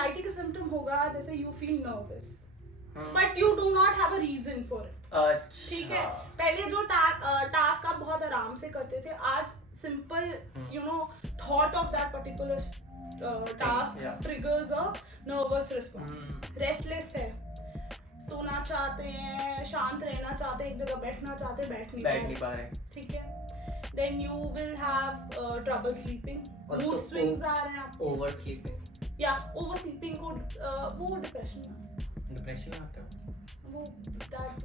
Anxiety का symptom होगा जैसे you feel nervous but you do not have a reason for it, ठीक है। पहले जो टास्क आप बहुत आराम से करते थे, आज simple you know thought of that particular task triggers a nervous response. Restless है, सोना चाहते हैं, शांत रहना चाहते हैं, एक जगह बैठना चाहते हैं, बैठ नहीं पा रहे, ठीक है। Then you will have trouble sleeping, mood swings आ रहे हैं आपको, oversleeping, या oversleeping को वो डिप्रेशन आता है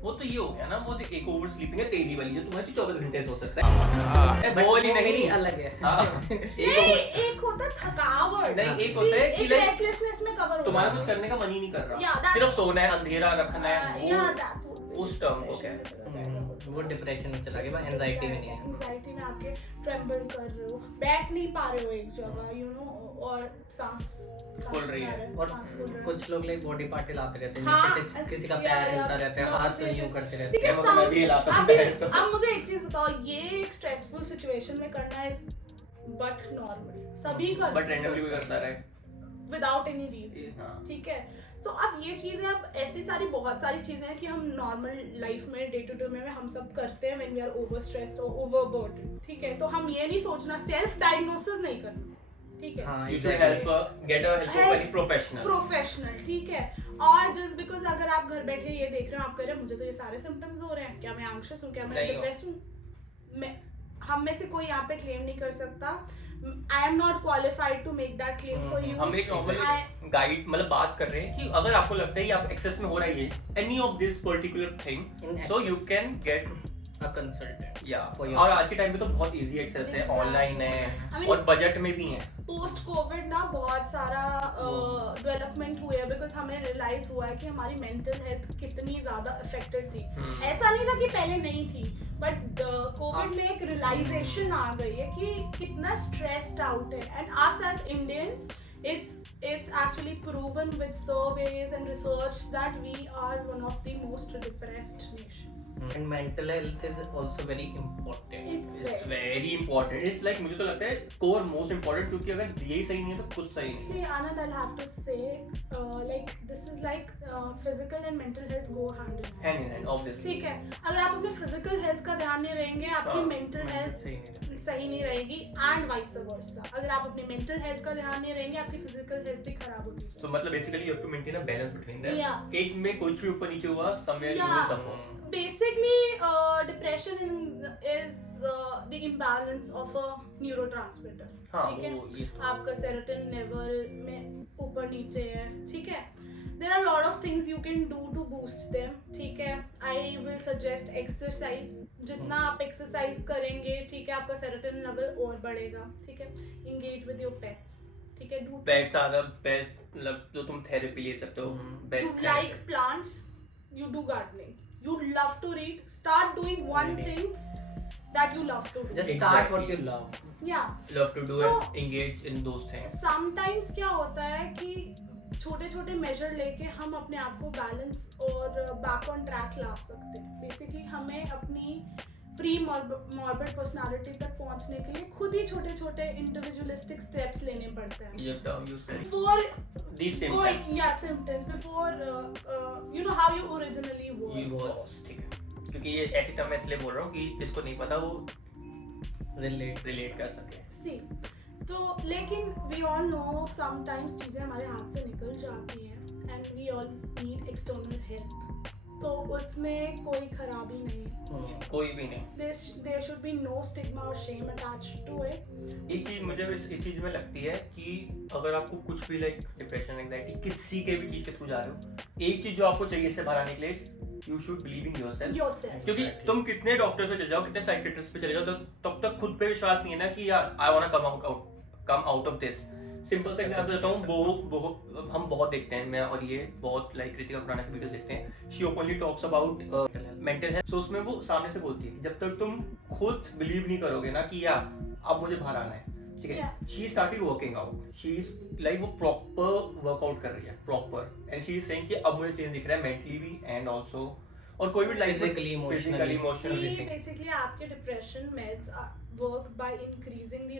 वो तो ये हो गया ना, वो एक ओवर स्लीपिंग है तेरी वाली जो तुम्हारी 24 घंटे सो सकता है, वो वाली नहीं अलग है। एक होता है थकावट, नहीं एक होता है कि रेस्टलेसनेस में कवर हो तुम्हारा कुछ करने का मन ही नहीं कर रहा, सिर्फ सोना है, अंधेरा रखना है, वो उस टर्म को क्या है, वो डिप्रेशन में चला गया, एंजाइटी में नहीं है। एंजाइटी में आपके ट्रेम्बल कर रहे हो, बैठ नहीं पा रहे हो एक जगह, यू नो, और सांस फूल रही है, और कुछ लोग लाइक बॉडी पार्ट हिलाते रहते हैं, किसी का पैर हिलता रहता है, हाथ तो यूं करते रहते हैं, मतलब मैं भी हिलाता हूं। अब मुझे एक चीज बताओ, ये एक स्ट्रेसफुल सिचुएशन में करना है बट नॉर्मल, सभी करते हैं, बट रैंडमली भी करता रहे विदाउट एनी रीजन, ठीक है। सो अब ये चीजें, अब ऐसी सारी बहुत सारी चीजें हैं कि हम नॉर्मल लाइफ में डे टू डे में हम सब करते हैं when we are over stress और ओवर बर्डन, ठीक है। तो हम ये नहीं सोचना, सेल्फ डायग्नोसिस नहीं करना, ठीक है। You should help, get a help from professional, ठीक है। और जस्ट बिकॉज अगर आप घर बैठे ये देख रहे हो, आप कह रहे हैं मुझे तो ये सारे सिम्टम्स हो रहे हैं, क्या मैं एंग्शियस हूँ, क्या मैं डिप्रेस हूँ, हम में से कोई यहाँ पे क्लेम नहीं कर सकता। I am not qualified to make that claim for you. हम एक नॉर्मल गाइड मतलब बात कर रहे हैं कि अगर आपको लगता है कि आप एक्सेस में हो रहा है any of this particular thing, so you can get a consultant. और आज के टाइम पे तो बहुत इजी एक्सेस है, ऑनलाइन है और बजट में भी है। पोस्ट कोविड ना बहुत सारा डेवलपमेंट हुए है, बिकॉज हमें रियलाइज हुआ है कि हमारी मेंटल हेल्थ कितनी ज्यादा अफेक्टेड थी। ऐसा नहीं था कि पहले नहीं थी, बट कोविड में एक रियलाइजेशन आ गई है कि कितना स्ट्रेस्ड आउट है, and us as Indians it's actually proven with surveys and research that we are one of the most depressed nation. And mental health is also very important. It's very important. It's like मुझे तो लगता है core most important, क्योंकि अगर यही सही नहीं है तो कुछ सही नहीं है। See Anand, I'll have to say like this is like physical and mental health go hand in hand obviously. ठीक है, अगर आप अपने physical health का ध्यान नहीं रहेंगे, आपकी mental health सही नहीं रहेगी, and vice versa. अगर आप अपने mental health का ध्यान नहीं रहेंगे, आपकी physical health भी खराब होती है। So मतलब basically you have to maintain a balance between them. एक में कुछ भी ऊपर नीचे हुआ, somewhere you will suffer. Basically, depression is the imbalance of a neurotransmitter. ठीक है, आपका सेरोटोनिन लेवल में ऊपर नीचे है, ठीक है। There are a lot of things you can do to boost them, ठीक है। I will suggest exercise. जितना आप एक्सरसाइज करेंगे, ठीक है, आपका सेरोटोनिन लेवल और बढ़ेगा, ठीक है। Engage with your pets, ठीक है। Pets are the best, मतलब जो तुम थेरेपी ले सकते हो, best. You like plants, you do gardening. You love to read, start doing one thing that you love to do. Just start what you love. Yeah. Love to do and engage in those things. Sometimes क्या होता है कि छोटे-छोटे major लेके हम अपने आप को बैलेंस और बैक ऑन ट्रैक ला सकते हैं। बेसिकली हमें अपनी प्री मॉर्बिड पर्सनालिटी तक पहुंचने के लिए खुद ही छोटे-छोटे इंडिविजुअलिस्टिक स्टेप्स लेने पड़ते हैं। ये टर्म यूज करें। For these symptoms. Yeah, symptoms before you know how you originally were. ठीक है, क्योंकि ये ऐसी टर्म मैं इसलिए बोल रहा हूँ कि जिसको नहीं पता वो रिलेट कर सके। See, तो लेकिन we all know sometimes चीजें हमारे हाथ से निकल जाती हैं and we all need external help. तो उसमें कोई खराबी नहीं है, कोई भी नहीं। There should be no stigma or shame attached to it. एक चीज मुझे इस चीज में लगती है कि अगर आपको कुछ भी लाइक डिप्रेशन, एंजाइटी, किसी के भी चीज के थ्रू जा रहे हो, एक चीज जो आपको चाहिए इससे बाहर आने के लिए, you should believe in yourself. क्योंकि तुम कितने डॉक्टर पे चले जाओ, कितने साइकियाट्रिस्ट पे चले जाओ, तब तक खुद पे विश्वास नहीं है ना कि यार I wanna come out of this. Simple से एग्जांपल देता हूँ, हम बहुत देखते हैं, मैं और ये बहुत लाइक कृतिका खुराना की वीडियोस देखते हैं। She openly talks about mental health. So उसमें वो सामने से बोलती है, जब तक तुम खुद बिलीव नहीं करोगे ना कि यार अब मुझे बाहर आना है, ठीक है। She started working out, she is like वो प्रॉपर वर्कआउट कर रही है, proper, and she is saying कि अब मुझे चेंज दिख रहा है मेंटली भी एंड ऑल्सो, और कोई भी लाइक फिजिकली इमोशनली। बेसिकली आपके depression meds work by increasing the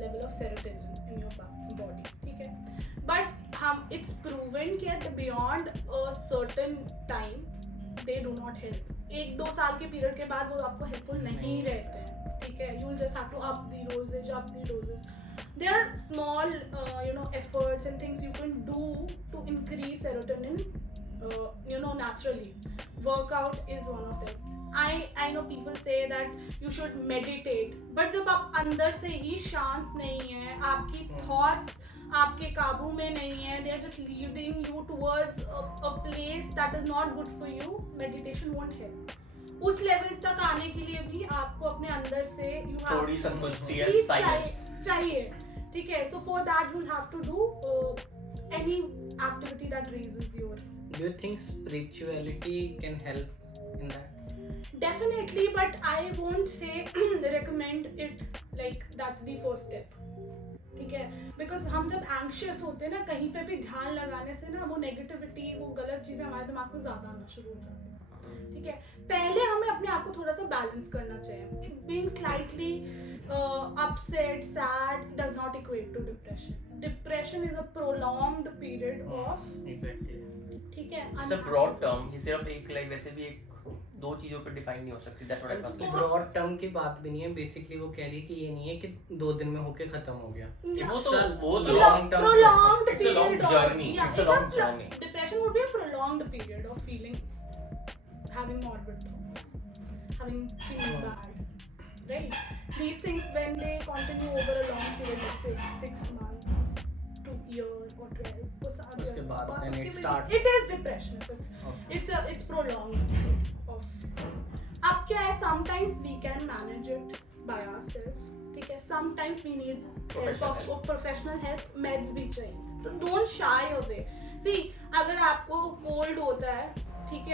level of serotonin in your body, ठीक है। But हम it's proven कि at beyond a certain time they do not help. 1-2 साल के पीरियड के बाद वो आपको हेल्पफुल नहीं रहते हैं, ठीक है. You will just have to up the doses. There are small efforts and things you can do to increase serotonin naturally. Workout is one of them. I know people say that you should meditate, but जब आप अंदर से ही शांत नहीं है, आपकी thoughts आपके काबू में नहीं है, they are just leading you towards a place that is not good for you, meditation won't help. उस लेवल तक आने के लिए भी आपको अपने अंदर से थोड़ी संतुष्टि चाहिए, ठीक है. So for that you'll have to do any activity that raises your. Do you think spirituality can help in that? Definitely, but I won't say recommend it like that's the first step. ठीक है, because हम जब anxious होते हैं ना, कहीं पे भी ध्यान लगाने से ना वो नेगेटिविटी, वो गलत चीज़ें हमारे दिमाग में ज़्यादा आना शुरू हो जाती है, ठीक है. पहले हमें अपने आप को थोड़ा सा बैलेंस करना चाहिए. Being slightly upset, sad does not equate to depression. Depression is a prolonged period of, ठीक है. It's a broad term. ये सिर्फ एक लाइक वैसे भी एक दो चीजों पर डिफाइन नहीं हो सकती. That's what I consider. Broad term की बात भी नहीं है. बेसिकली वो कह रही है कि ये नहीं है कि 2 दिन में होके खत्म हो गया. वो तो long term, prolonged it's a long journey. It's a long journey. Depression would be a prolonged period of feeling, having morbid thoughts, feeling bad, right? These things when they continue over a long period, let's say 6 months, 2 years or 12, उसके बाद then it starts. It is depression. It's prolonged of. अब क्या है, sometimes we can manage it by ourselves, ठीक है. Sometimes we need help of professional help. Meds भी चाहिए. तो don't shy away. See, अगर आपको cold होता है, ठीक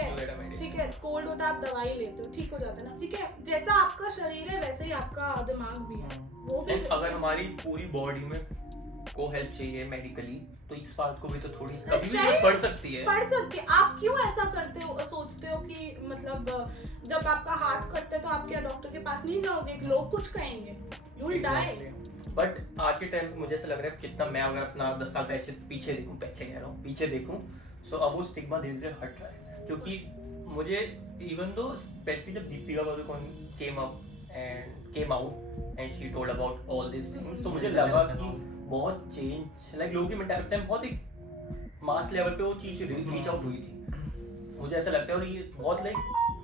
है, कोल्ड होता है, आप दवाई लेते हो, ठीक हो जाता है ना, ठीक है. जैसा आपका शरीर है वैसे ही आपका दिमाग भी है. वो भी अगर हमारी पूरी बॉडी में को हेल्प चाहिए मेडिकली, तो इस बात को भी तो थोड़ी कभी भी पढ़ सकती है. आप क्यों ऐसा करते हो, सोचते हो कि मतलब जब आपका हाथ कटता है तो आप क्या डॉक्टर के पास नहीं जाओगे, लोग कुछ कहेंगे, यू विल डाई. बट आज के टाइम पे मुझे ऐसा लग रहा है कितना मैं अगर अपना 10 साल पीछे देखूं, सो अब वो स्टिग्मा धीरे धीरे हट रहा है. क्योंकि मुझे इवन दो स्पेशली जब Deepika Padukone came out and she told about all this things, तो मुझे लगा कि बहुत चेंज, लाइक लोगों की मेंटालिटी में बहुत एक मास लेवल पे वो चीज रीच आउट हुई थी. मुझे ऐसा लगता है, और ये बहुत लाइक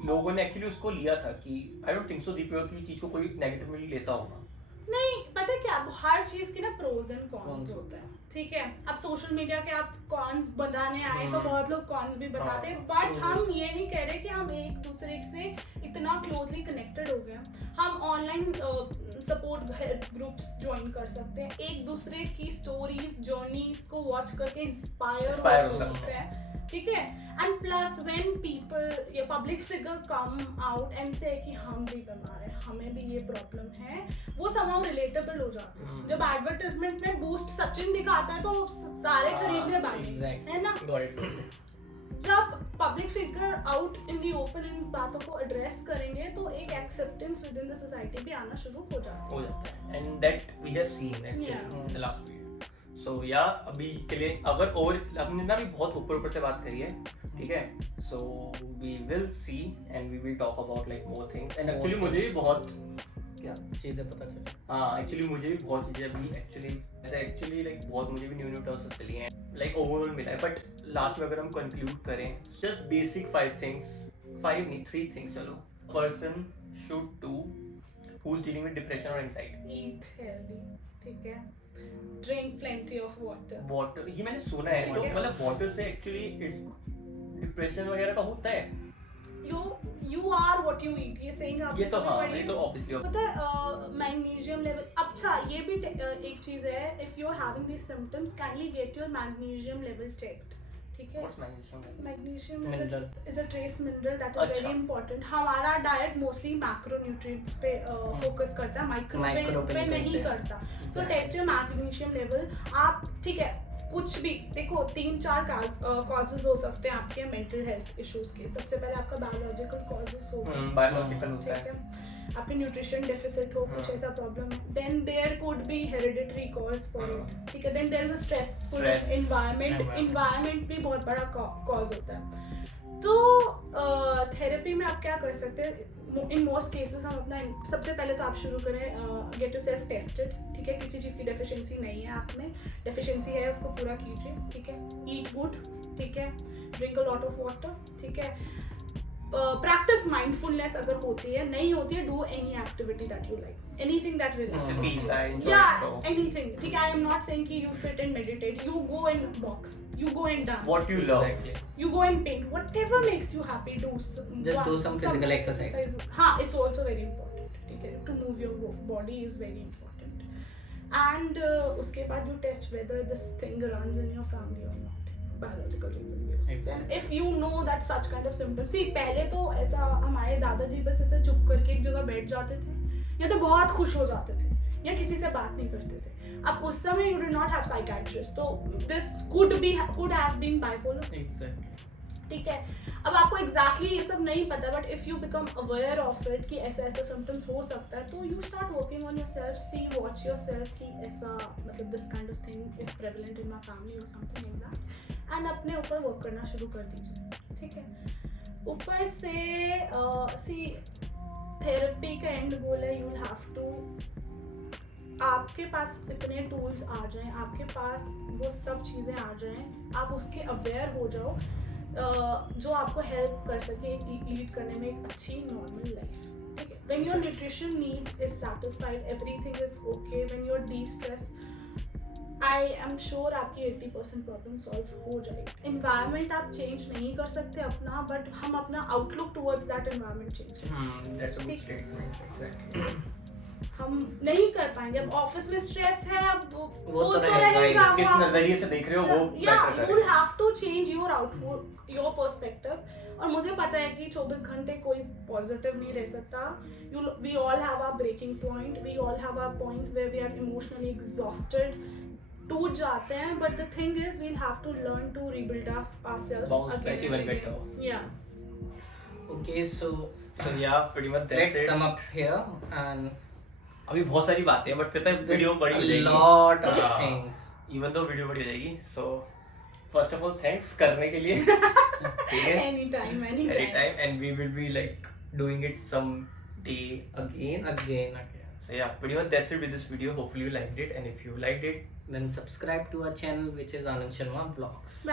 लोगों ने एक्चुअली उसको लिया था कि I don't think so Deepika की चीज को कोई नेगेटिवली लेता होगा. नहीं, पता है क्या, हर चीज की ना प्रोज एंड कॉन्स होता है, ठीक है. अब सोशल मीडिया के आप कॉन्स बताने आए तो बहुत लोग कॉन्स भी बताते हैं, बट हम ये नहीं कह रहे कि हम एक दूसरे से इतना क्लोजली कनेक्टेड हो गए. हम ऑनलाइन सपोर्ट ग्रुप्स ज्वाइन कर सकते हैं, एक दूसरे की स्टोरीज, जर्नीज को वॉच करके इंस्पायर हो सकते हैं, ठीक है. एंड प्लस व्हेन पीपल या public figure come out and से कि हम भी बीमार हैं, हमें भी ये प्रॉब्लम है, वो समहाउ रिलेटेबल हो जाता है. जब एडवर्टाइजमेंट में बूस्ट सचिन दिखाता है तो सारे खरीदने बाकी है ना. जब public figure out in the open इन बातों को एड्रेस करेंगे तो एक acceptance within the society भी आना शुरू हो जाता है. And that we have seen actually in the last period. So yeah अभी के लिए अगर और हमने ना भी बहुत ऊपर से बात करी है, ठीक है. So we will see and we will talk about like more things. And actually मुझे भी बहुत क्या चीज़ें पता चली. हाँ, एक्चुअली मुझे भी बहुत चीज़ें अभी एक्चुअली लाइक बहुत मुझे भी न्यू टर्म्स चली हैं, लाइक ओवरऑल मिला है. बट लास्ट में अगर हम कंक्लूड करें, जस्ट बेसिक 3 थिंग्स चलो. Person should do who is dealing with depression और एंजाइटी. ईट हेल्दी, ठीक है. Drink plenty of water. ये मैंने सुना है, तो मतलब वाटर से एक्चुअली डिप्रेशन वगैरह का होता है. You are what you eat. ये saying आप ये तो हाँ, ये तो obviously पता है मैग्नीशियम लेवल. अच्छा, ये भी एक चीज है, if you are having these symptoms, kindly get your magnesium level checked, ठीक है. Magnesium is a trace mineral that is very important. हमारा डाइट मोस्टली मैक्रोन्यूट्रिएंट्स पे फोकस करता है, माइक्रो पे नहीं करता. So test your magnesium level. आप ठीक है, कुछ भी देखो 3-4 कॉजेज हो सकते हैं आपके मेंटल हेल्थ इश्यूज के। सबसे पहले आपका बायोलॉजिकल कॉजेज होता है, आपके न्यूट्रिशन डेफिसिट हो, कुछ ऐसा प्रॉब्लम है, then there could be hereditary cause for it, ठीक है, then there is a stressful environment भी बहुत बड़ा कॉज होता है। तो थेरेपी में आप क्या कर सकते हैं, इन मोस्ट केसेस हम अपना सबसे पहले तो आप शुरू करें गेट योरसेल्फ टेस्टेड, ठीक है, किसी चीज़ की डेफिशिएंसी नहीं है आप में, डेफिशिएंसी है उसको पूरा कीजिए, ठीक है, ईट गुड, ठीक है, drink a lot of water, ठीक है, प्रैक्टिस माइंडफुलनेस अगर होती है, नहीं होती है, do any activity that you like, anything that relaxes, anything, ठीक है, I am not saying कि you sit and meditate, you go and box, you go and dance, what you love, you go and paint, whatever makes you happy, just do some physical exercise. हाँ, it's also very important, ठीक है, to move your body is very important, and उसके बाद you test whether this thing runs in your family or not, biological reason भी हो सकता है, if you know that such kind of symptoms, see पहले तो ऐसा हमारे दादाजी बस ऐसे चुप करके एक जगह बैठ जाते थे या तो बहुत खुश हो जाते थे या किसी से बात नहीं करते थे। अब उस समय you did not have psychiatrist, तो this could have been bipolar, ठीक है। अब आपको exactly ये सब नहीं पता, but if you become aware of it कि ऐसा ऐसा symptoms हो सकता है, तो you start working on yourself, watch yourself कि ऐसा मतलब this kind of thing is prevalent in my family or something like that, and अपने ऊपर work करना शुरू कर दीजिए, ठीक है। ऊपर से थेरेपी का एंड गोल है, यू हैव टू, आपके पास इतने टूल्स आ जाएं, आपके पास वो सब चीज़ें आ जाएं, आप उसके अवेयर हो जाओ जो आपको हेल्प कर सके लीड करने में एक अच्छी नॉर्मल लाइफ, ठीक है। When your nutrition needs is satisfied, everything is okay, when you are destress, I am sure आपकी 80% प्रॉब्लम सॉल्व हो जाएगी। एनवायरनमेंट आप चेंज नहीं कर सकते अपना, बट हम अपना outlook towards that environment change हम नहीं कर पाएंगे। अब ऑफिस में स्ट्रेस है, अब वो तो रहेगा, किस नजरिए से देख रहे हो वो मैटर करेगा। You will have to change your outlook, your perspective. और मुझे पता है कि 24 घंटे कोई पॉजिटिव नहीं रह सकता। We all have our breaking point, we all have our points where we are emotionally exhausted, टूट जाते हैं, but the thing is we'll have to learn to rebuild ourselves again. Yeah okay, so yeah pretty much that's let's it. sum up here and अभी बहुत सारी बातें हैं, but पता है वीडियो बड़ी हो जाएगी, lot of things, even though video बड़ी हो जाएगी। So first of all thanks करने के लिए, ठीक है, any time, and we will be like doing it some day again. So yeah, pretty much that's it with this video. Hopefully you liked it, and if you liked it, then subscribe to our channel, which is Anand Sharma Vlogs.